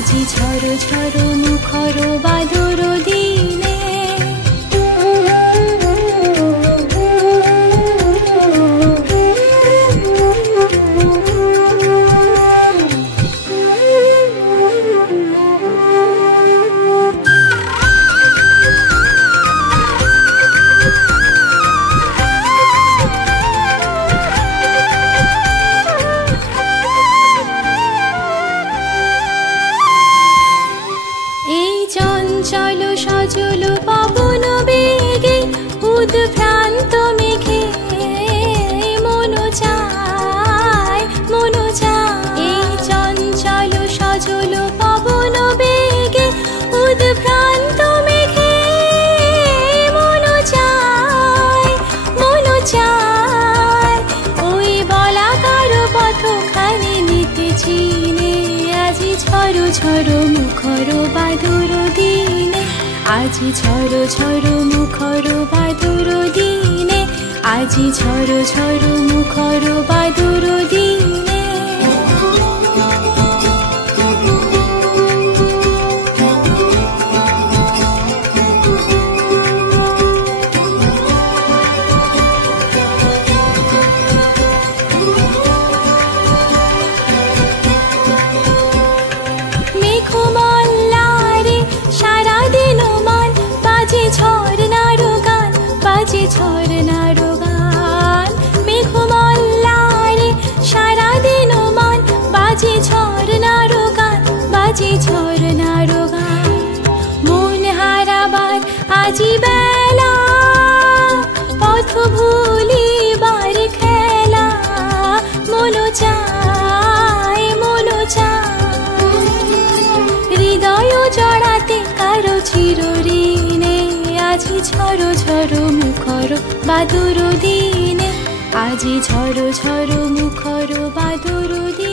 আজি ঝড় ঝড় মুখর বাদুর দিনে। চঞ্চল সজল পবন বেগে উদ্ভ্রান্ত মেঘে মন চায় মন চায়। এই চঞ্চল সজল পবন বেগে উদ্ভ্রান্ত মেঘে মন চায় মন চায়। ওই বলাকার পথখানি নিতে চিনে আজি ঝড় ঝড় মুখর বাদুর দিনে। আজি ঝড় ঝড় মুখর বাদুর দিনে। আজি ঝড় ঝড় মুখর বাদুর দিনে। ঝরনার গান মেঘমল্লারে সারাদিন মান বাজে ঝরনার গান বাজে ঝরনার গান। মন হারাবার আজি বেলা পথ ভুলিবার খেলা মন চায় মন চায়। হৃদয় জড়াতে কারো চিরঋণে আজি ঝড় ঝড় মুখর বাদুর দিনে। আজি ঝড় ঝড় মুখর বাদুর দিনে।